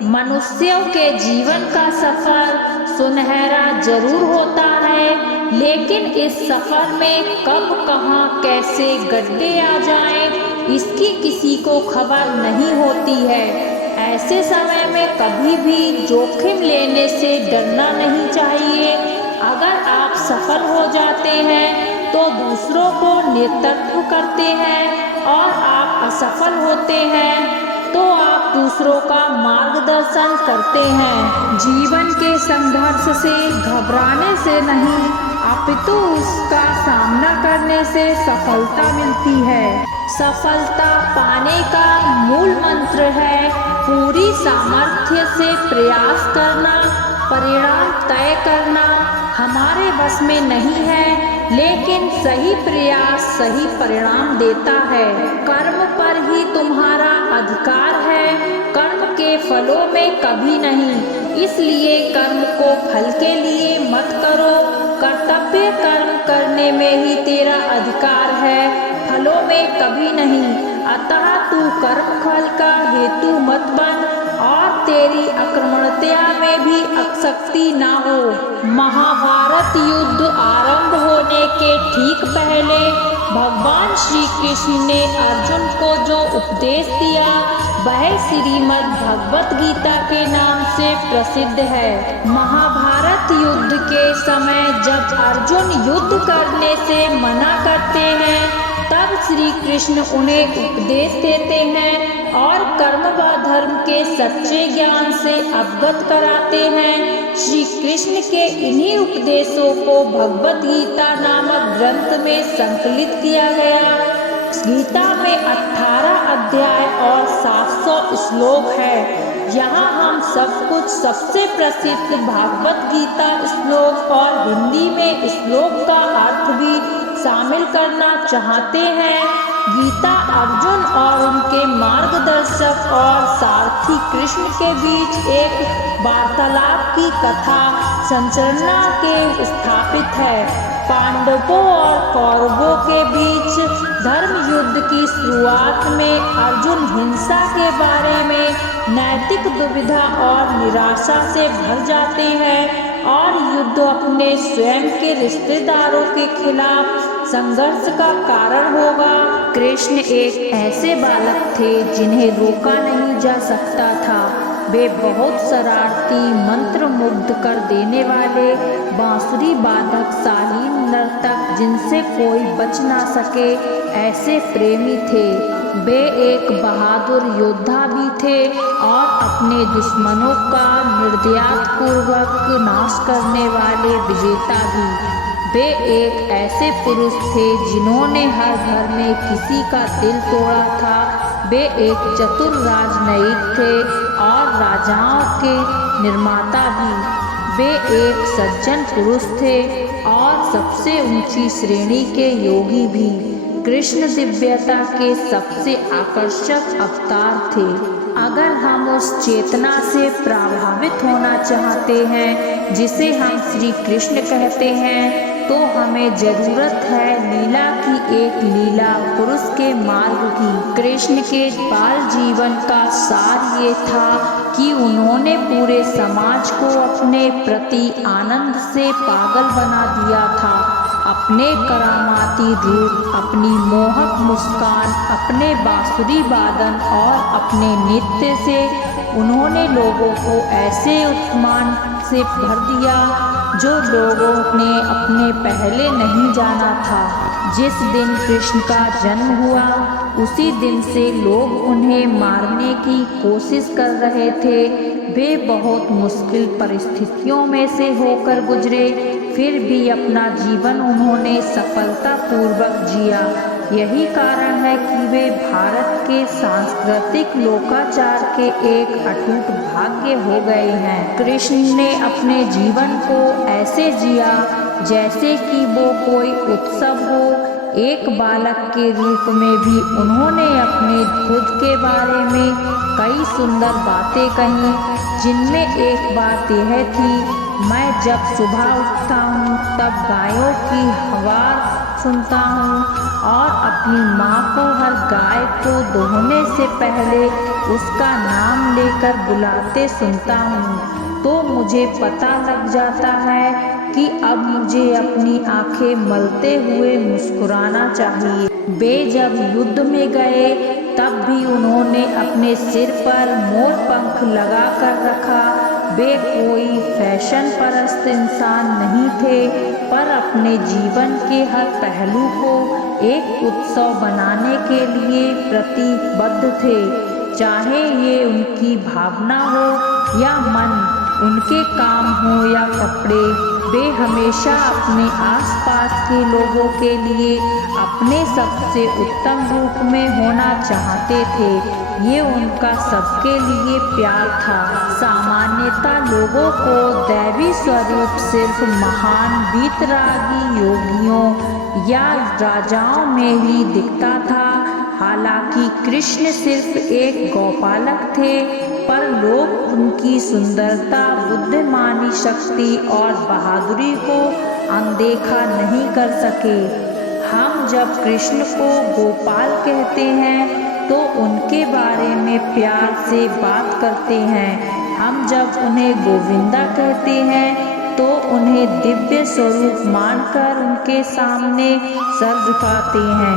मनुष्यों के जीवन का सफर सुनहरा जरूर होता है, लेकिन इस सफर में कब कहाँ कैसे गड्ढे आ जाएं, इसकी किसी को खबर नहीं होती है। ऐसे समय में कभी भी जोखिम लेने से डरना नहीं चाहिए। अगर आप सफल हो जाते हैं तो दूसरों को नेतृत्व करते हैं, और आप असफल होते हैं तो आप दूसरों का मार्गदर्शन करते हैं। जीवन के संघर्ष से घबराने से नहीं, अपितु उसका सामना करने से सफलता मिलती है। सफलता पाने का मूल मंत्र है पूरी सामर्थ्य से प्रयास करना। परिणाम तय करना हमारे बस में नहीं है, लेकिन सही प्रयास सही परिणाम देता है। कर्म पर ही तुम्हारा अधिकार है, कर्म के फलों में कभी नहीं। इसलिए कर्म को फल के लिए मत करो, कर्तव्य कर्म करने में ही तेरा अधिकार है, फलों में कभी नहीं। अतः तू कर्म फल का हेतु मत बन, और तेरी अकर्मण्यता में भी आसक्ति ना हो। महाभारत युद्ध आरंभ होने के ठीक पहले भगवान श्री कृष्ण ने अर्जुन को जो उपदेश दिया वह श्रीमद् भगवत गीता के नाम से प्रसिद्ध है। महाभारत युद्ध के समय जब अर्जुन युद्ध करने से मना करते हैं, तब श्री कृष्ण उन्हें उपदेश देते हैं और कर्म व धर्म के सच्चे ज्ञान से अवगत कराते हैं। श्री कृष्ण के इन्हीं उपदेशों को भगवत गीता नामक ग्रंथ में संकलित किया गया। गीता में 18 अध्याय और 700 श्लोक है। यहाँ हम सब कुछ सबसे प्रसिद्ध भागवत गीता श्लोक और हिंदी में श्लोक का अर्थ भी शामिल करना चाहते हैं। गीता अर्जुन और उनके मार्गदर्शक और सारथी कृष्ण के बीच एक वार्तालाप की कथा संरचना के स्थापित है। पांडवों और कौरवों के बीच धर्म युद्ध की शुरुआत में अर्जुन हिंसा के बारे में नैतिक दुविधा और निराशा से भर जाते हैं, और युद्ध अपने स्वयं के रिश्तेदारों के खिलाफ संघर्ष का कारण होगा। कृष्ण एक ऐसे बालक थे जिन्हें रोका नहीं जा सकता था। वे बहुत शरारती, मंत्र मुग्ध कर देने वाले, बांसुरी वादक, शालीन नर्तक जिनसे कोई बच ना सके, ऐसे प्रेमी थे। वे एक बहादुर योद्धा भी थे और अपने दुश्मनों का निर्दयतापूर्वक नाश करने वाले विजेता भी। वे एक ऐसे पुरुष थे जिन्होंने हर घर में किसी का दिल तोड़ा था। वे एक चतुर राजनयिक थे और राजाओं के निर्माता भी। वे एक सज्जन पुरुष थे और सबसे ऊंची श्रेणी के योगी भी। कृष्ण दिव्यता के सबसे आकर्षक अवतार थे। अगर हम उस चेतना से प्रभावित होना चाहते हैं जिसे हम श्री कृष्ण कहते हैं, तो हमें जरूरत है लीला की, एक लीला पुरुष के मार्ग की। कृष्ण के बाल जीवन का सार ये था कि उन्होंने पूरे समाज को अपने प्रति आनंद से पागल बना दिया था। अपने करामाती रूप, अपनी मोहक मुस्कान, अपने बांसुरी वादन और अपने नृत्य से उन्होंने लोगों को ऐसे उत्मान से भर दिया जो लोगों ने अपने पहले नहीं जाना था। जिस दिन कृष्ण का जन्म हुआ उसी दिन से लोग उन्हें मारने की कोशिश कर रहे थे। वे बहुत मुश्किल परिस्थितियों में से होकर गुजरे, फिर भी अपना जीवन उन्होंने सफलतापूर्वक जिया। यही कारण है कि वे भारत के सांस्कृतिक लोकाचार के एक अटूट भाग्य हो गए हैं। कृष्ण ने अपने जीवन को ऐसे जिया जैसे कि वो कोई उत्सव हो। एक बालक के रूप में भी उन्होंने अपने खुद के बारे में कई सुंदर बातें कही, जिनमें एक बात यह थी, मैं जब सुबह उठता हूँ तब गायों की आवाज़ सुनता हूँ और अपनी माँ को हर गाय को दोहने से पहले उसका नाम लेकर बुलाते सुनता हूँ तो मुझे पता लग जाता है कि अब मुझे अपनी आंखें मलते हुए मुस्कुराना चाहिए। वे जब युद्ध में गए तब भी उन्होंने अपने सिर पर मोर पंख लगा कर रखा। वे कोई फैशन परस्त इंसान नहीं थे, पर अपने जीवन के हर पहलू को एक उत्सव बनाने के लिए प्रतिबद्ध थे। चाहे ये उनकी भावना हो या मन, उनके काम हो या कपड़े, वे हमेशा अपने आसपास के लोगों के लिए अपने सबसे उत्तम रूप में होना चाहते थे। ये उनका सबके लिए प्यार था। सामान्यतः लोगों को दैवी स्वरूप सिर्फ महान वीतरागी योगियों या राजाओं में ही दिखता था। हालांकि कृष्ण सिर्फ एक गौपालक थे, पर लोग उनकी सुंदरता, बुद्धिमानी शक्ति और बहादुरी को अनदेखा नहीं कर सके। हम जब कृष्ण को गोपाल कहते हैं तो उनके बारे में प्यार से बात करते हैं। हम जब उन्हें गोविंदा कहते हैं तो उन्हें दिव्य स्वरूप मानकर उनके सामने सर झुकाते हैं।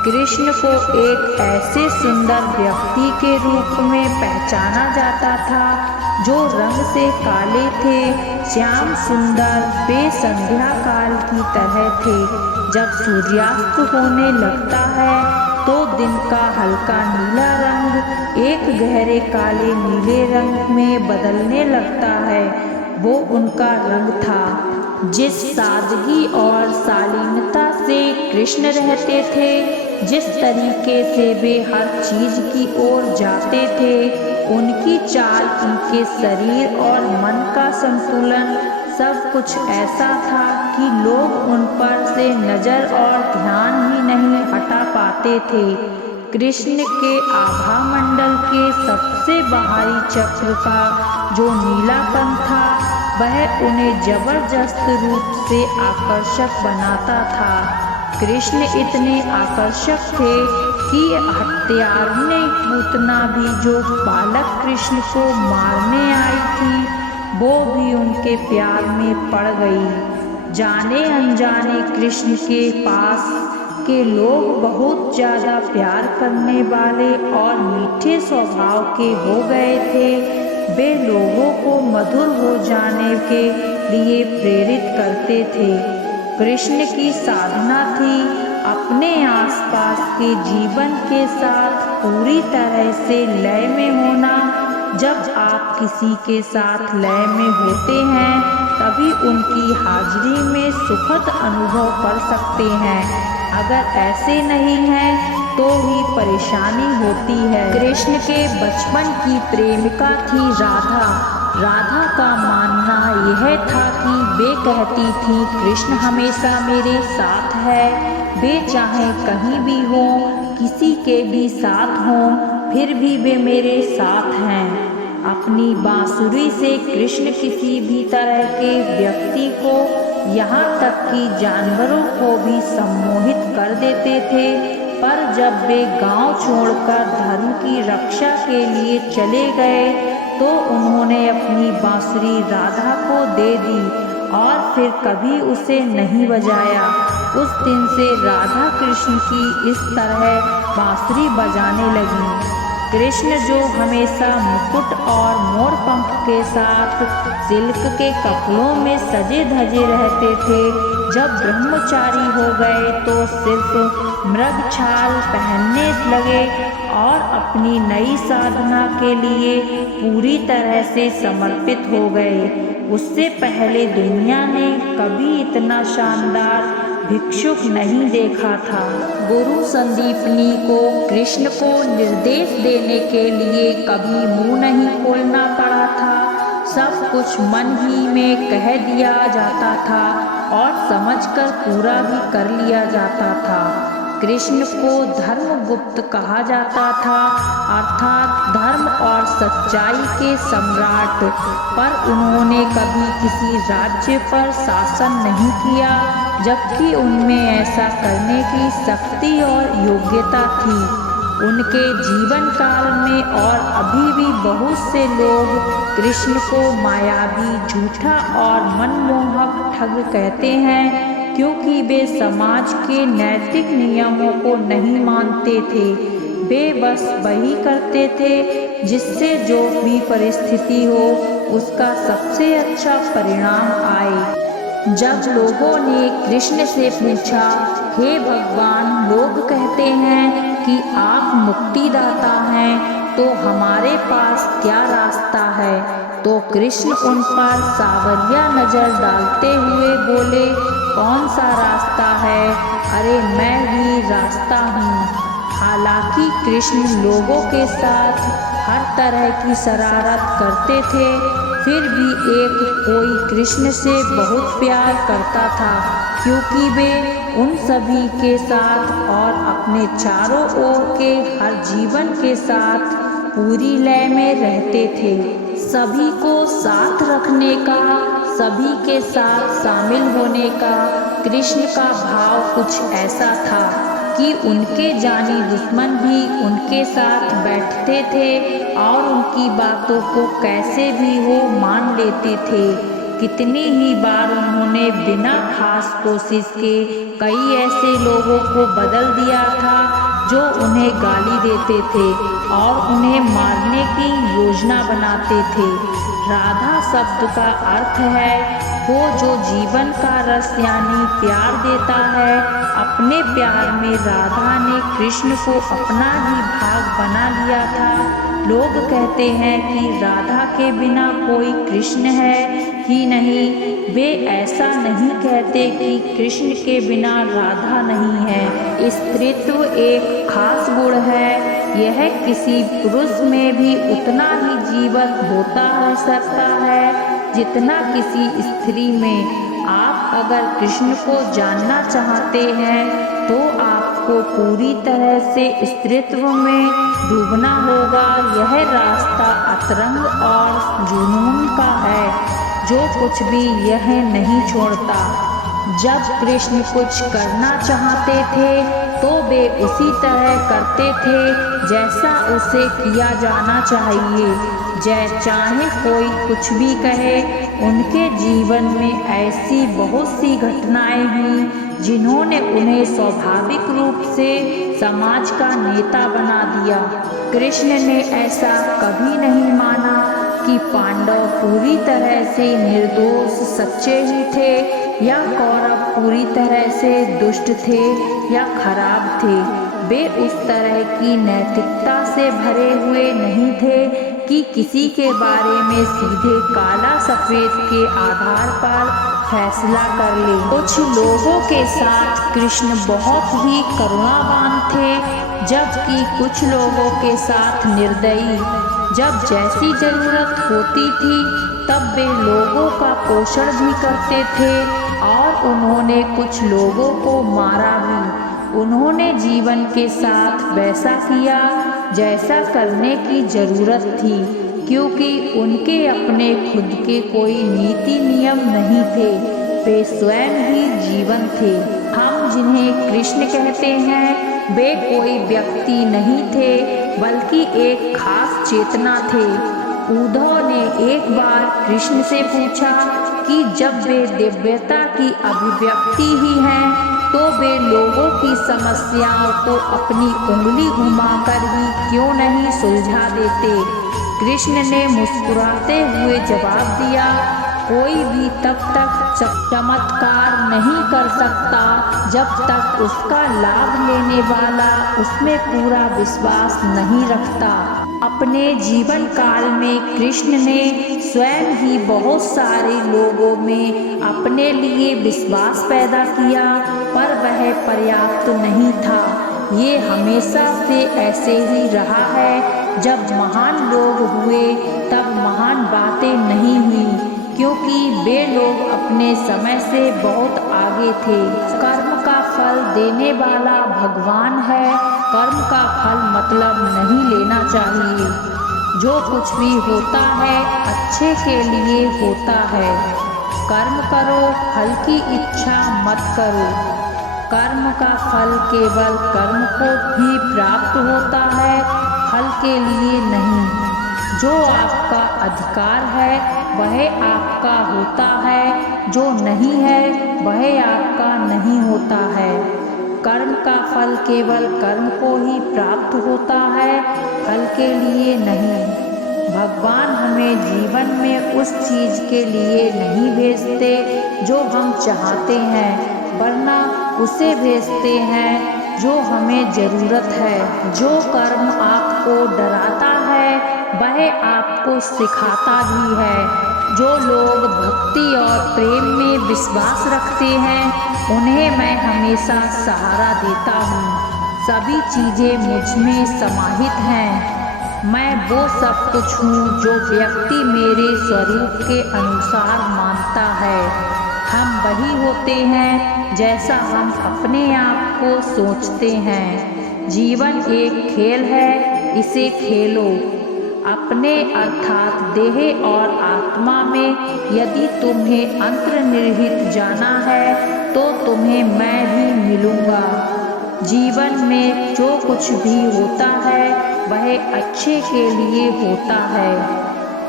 कृष्ण को एक ऐसे सुंदर व्यक्ति के रूप में पहचाना जाता था जो रंग से काले थे, श्याम सुंदर, वे संध्या काल की तरह थे। जब सूर्यास्त होने लगता है तो दिन का हल्का नीला रंग एक गहरे काले नीले रंग में बदलने लगता है। वो उनका रंग था। जिस सादगी और शालीनता से कृष्ण रहते थे, जिस तरीके से वे हर चीज की ओर जाते थे, उनकी चाल, उनके शरीर और मन का संतुलन, सब कुछ ऐसा था कि लोग उन पर से नजर और ध्यान ही नहीं हटा पाते थे। कृष्ण के आभा मंडल के सबसे बाहरी चक्र का जो नीलापन था, वह उन्हें जबरदस्त रूप से आकर्षक बनाता था। कृष्ण इतने आकर्षक थे कि हत्यारिणी पूतना भी जो बालक कृष्ण को मारने आई थी, वो भी उनके प्यार में पड़ गई। जाने अनजाने कृष्ण के पास के लोग बहुत ज़्यादा प्यार करने वाले और मीठे स्वभाव के हो गए थे। वे लोगों को मधुर हो जाने के लिए प्रेरित करते थे। कृष्ण की साधना थी अपने आसपास के जीवन के साथ पूरी तरह से लय में होना। जब आप किसी के साथ लय में होते हैं तभी उनकी हाजिरी में सुखद अनुभव कर सकते हैं। अगर ऐसे नहीं है तो ही परेशानी होती है। कृष्ण के बचपन की प्रेमिका थी राधा। राधा का मानना यह था कि वे कहती थी कृष्ण हमेशा मेरे साथ है। वे चाहे कहीं भी हों, किसी के भी साथ हों, फिर भी वे मेरे साथ हैं। अपनी बांसुरी से कृष्ण किसी भी तरह के व्यक्ति को, यहाँ तक कि जानवरों को भी सम्मोहित कर देते थे। पर जब वे गांव छोड़कर धर्म की रक्षा के लिए चले गए तो उन्होंने अपनी बांसुरी राधा को दे दी और फिर कभी उसे नहीं बजाया। उस दिन से राधा कृष्ण की इस तरह बांसुरी बजाने लगी। कृष्ण जो हमेशा मुकुट और मोरपंख के साथ सिल्क के कपड़ों में सजे धजे रहते थे, जब ब्रह्मचारी हो गए तो सिर्फ मृगछाल पहनने लगे और अपनी नई साधना के लिए पूरी तरह से समर्पित हो गए। उससे पहले दुनिया ने कभी इतना शानदार भिक्षुक नहीं देखा था। गुरु संदीपनी को कृष्ण को निर्देश देने के लिए कभी मुंह नहीं खोलना पड़ा था। सब कुछ मन ही में कह दिया जाता था और समझकर पूरा भी कर लिया जाता था। कृष्ण को धर्मगुप्त कहा जाता था, अर्थात धर्म और सच्चाई के सम्राट। पर उन्होंने कभी किसी राज्य पर शासन नहीं किया, जबकि उनमें ऐसा करने की शक्ति और योग्यता थी। उनके जीवन काल में और अभी भी बहुत से लोग कृष्ण को मायावी, झूठा और मनमोहक ठग कहते हैं, क्योंकि वे समाज के नैतिक नियमों को नहीं मानते थे। वे बस वही करते थे जिससे जो भी परिस्थिति हो उसका सबसे अच्छा परिणाम आए। जब लोगों ने कृष्ण से पूछा, हे भगवान, लोग कहते हैं कि आप मुक्तिदाता हैं, तो हमारे पास क्या रास्ता है? तो कृष्ण उन पर सावरिया नजर डालते हुए बोले, कौन सा रास्ता है? अरे मैं ही रास्ता हूँ। हालांकि कृष्ण लोगों के साथ हर तरह की शरारत करते थे, फिर भी एक कोई कृष्ण से बहुत प्यार करता था, क्योंकि वे उन सभी के साथ और अपने चारों ओर के हर जीवन के साथ पूरी लय में रहते थे। सभी को साथ रखने का, सभी के साथ शामिल होने का कृष्ण का भाव कुछ ऐसा था कि उनके जानी दुश्मन भी उनके साथ बैठते थे और उनकी बातों को कैसे भी हो मान लेते थे। कितनी ही बार उन्होंने बिना खास कोशिश के कई ऐसे लोगों को बदल दिया था जो उन्हें गाली देते थे और उन्हें मारने की योजना बनाते थे। राधा शब्द का अर्थ है वो जो जीवन का रस यानी प्यार देता है। अपने प्यार में राधा ने कृष्ण को अपना ही भाग बना लिया था। लोग कहते हैं कि राधा के बिना कोई कृष्ण है ही नहीं। वे ऐसा नहीं कहते कि कृष्ण के बिना राधा नहीं है। स्त्रीत्व एक खास गुण है। यह किसी पुरुष में भी उतना ही जीवंत होता रह सकता है जितना किसी स्त्री में। आप अगर कृष्ण को जानना चाहते हैं तो आपको पूरी तरह से स्त्रीत्व में डूबना होगा। यह रास्ता अतरंग और जुनून का है जो कुछ भी यह नहीं छोड़ता। जब कृष्ण कुछ करना चाहते थे तो वे उसी तरह करते थे जैसा उसे किया जाना चाहिए। चाहे कोई कुछ भी कहे। उनके जीवन में ऐसी बहुत सी घटनाएं हुई जिन्होंने उन्हें स्वाभाविक रूप से समाज का नेता बना दिया। कृष्ण ने ऐसा कभी नहीं माना कि पांडव पूरी तरह से निर्दोष सच्चे ही थे या कौरव पूरी तरह से दुष्ट थे या खराब थे। वे उस तरह की नैतिकता से भरे हुए नहीं थे कि किसी के बारे में सीधे काला सफेद के आधार पर फैसला कर ले। कुछ लोगों के साथ कृष्ण बहुत ही करुणावान थे, जबकि कुछ लोगों के साथ निर्दयी। जब जैसी जरूरत होती थी तब वे लोगों का पोषण भी करते थे और उन्होंने कुछ लोगों को मारा भी। उन्होंने जीवन के साथ वैसा किया जैसा करने की जरूरत थी, क्योंकि उनके अपने खुद के कोई नीति नियम नहीं थे। वे स्वयं ही जीवन थे। हम जिन्हें कृष्ण कहते हैं वे कोई व्यक्ति नहीं थे बल्कि एक खास चेतना थे। उद्धव ने एक बार कृष्ण से पूछा कि जब वे दिव्यता की अभिव्यक्ति ही हैं तो वे लोगों की समस्याओं को अपनी उंगली घुमाकर ही क्यों नहीं सुलझा देते। कृष्ण ने मुस्कुराते हुए जवाब दिया, कोई भी तब तक चमत्कार नहीं कर सकता जब तक उसका लाभ लेने वाला उसमें पूरा विश्वास नहीं रखता। अपने जीवन काल में कृष्ण ने स्वयं ही बहुत सारे लोगों में अपने लिए विश्वास पैदा किया, पर वह पर्याप्त नहीं था। ये हमेशा से ऐसे ही रहा है। जब महान लोग हुए तब महान बातें नहीं हुई, क्योंकि वे लोग अपने समय से बहुत आगे थे। कर्म का फल देने वाला भगवान है। कर्म का फल मतलब नहीं लेना चाहिए। जो कुछ भी होता है अच्छे के लिए होता है। कर्म करो, फल की इच्छा मत करो। कर्म का फल केवल कर्म को भी प्राप्त होता है, फल के लिए नहीं। जो आपका अधिकार है वह आपका होता है, जो नहीं है वह आपका नहीं होता है। कर्म का फल केवल कर्म को ही प्राप्त होता है, फल के लिए नहीं। भगवान हमें जीवन में उस चीज के लिए नहीं भेजते जो हम चाहते हैं, वरना उसे भेजते हैं जो हमें जरूरत है। जो कर्म आपको डराता है वह आपको सिखाता भी है। जो लोग भक्ति और प्रेम में विश्वास रखते हैं उन्हें मैं हमेशा सहारा देता हूँ। सभी चीज़ें मुझ में समाहित हैं। मैं वो सब कुछ हूँ जो व्यक्ति मेरे स्वरूप के अनुसार मानता है। हम वही होते हैं जैसा हम अपने आप को सोचते हैं। जीवन एक खेल है, इसे खेलो। अपने अर्थात देह और आत्मा में यदि तुम्हें अंतर्निहित जाना है तो तुम्हें मैं भी मिलूँगा। जीवन में जो कुछ भी होता है वह अच्छे के लिए होता है।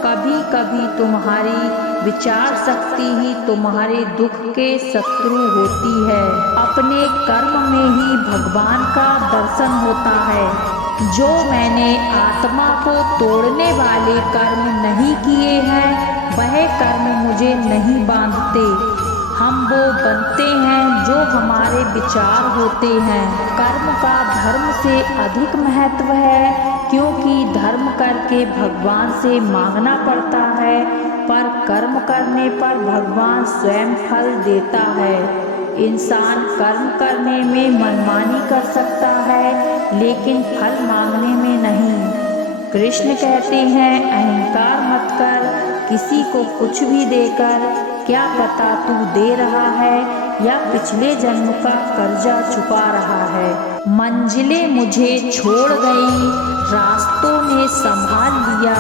कभी कभी तुम्हारी विचार शक्ति ही तुम्हारे दुख के शत्रु होती है। अपने कर्म में ही भगवान का दर्शन होता है। जो मैंने आत्मा को तोड़ने वाले कर्म नहीं किए हैं वह कर्म मुझे नहीं बांधते। हम वो बनते हैं जो हमारे विचार होते हैं। कर्म का धर्म से अधिक महत्व है, क्योंकि धर्म करके भगवान से मांगना पड़ता है, पर कर्म करने पर भगवान स्वयं फल देता है। इंसान कर्म करने में मनमानी कर सकता है, लेकिन फल मांगने में नहीं। कृष्ण कहते हैं, अहंकार मत कर, किसी को कुछ भी देकर, क्या पता तू दे रहा है या पिछले जन्म का कर्जा चुका रहा है। मंजिलें मुझे छोड़ गई, रास्तों ने संभाल लिया,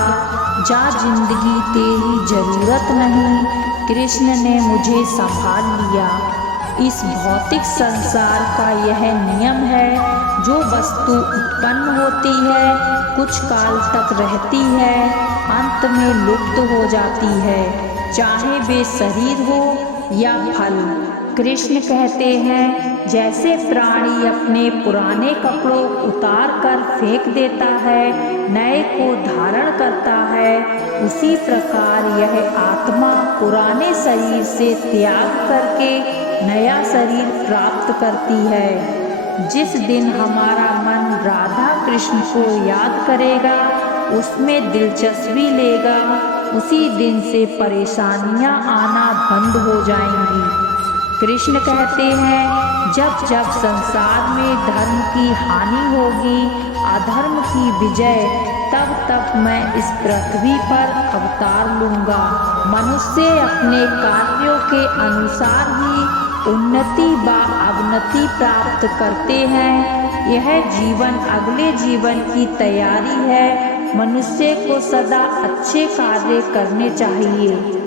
जा जिंदगी तेरी जरूरत नहीं, कृष्ण ने मुझे संभाल लिया। इस भौतिक संसार का यह नियम है, जो वस्तु उत्पन्न होती है, कुछ काल तक रहती है, अंत में लुप्त हो जाती है, चाहे वे शरीर हो या फल। कृष्ण कहते हैं, जैसे प्राणी अपने पुराने कपड़ों उतार कर फेंक देता है, नए को धारण करता है, उसी प्रकार यह आत्मा पुराने शरीर से त्याग करके नया शरीर प्राप्त करती है। जिस दिन हमारा मन राधा कृष्ण को याद करेगा, उसमें दिलचस्पी लेगा, उसी दिन से परेशानियां आना बंद हो जाएंगी। कृष्ण कहते हैं, जब जब संसार में धर्म की हानि होगी, अधर्म की विजय, तब तब मैं इस पृथ्वी पर अवतार लूँगा। मनुष्य अपने कार्यों के अनुसार ही उन्नति व अवनति प्राप्त करते हैं। यह जीवन अगले जीवन की तैयारी है। मनुष्य को सदा अच्छे कार्य करने चाहिए।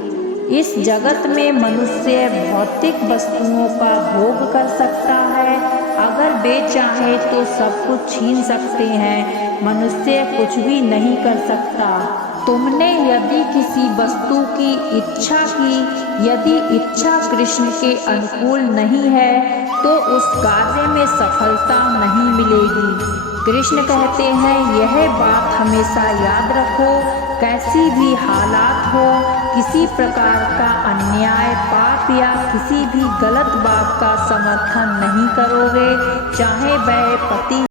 इस जगत में मनुष्य भौतिक वस्तुओं का भोग कर सकता है, अगर वे चाहे तो सब कुछ छीन सकते हैं। मनुष्य कुछ भी नहीं कर सकता। तुमने यदि किसी वस्तु की इच्छा की, यदि इच्छा कृष्ण के अनुकूल नहीं है तो उस कार्य में सफलता नहीं मिलेगी। कृष्ण कहते हैं, यह बात हमेशा याद रखो, कैसी भी हालात हो, किसी प्रकार का अन्याय, पाप या किसी भी गलत बात का समर्थन नहीं करोगे, चाहे वह पति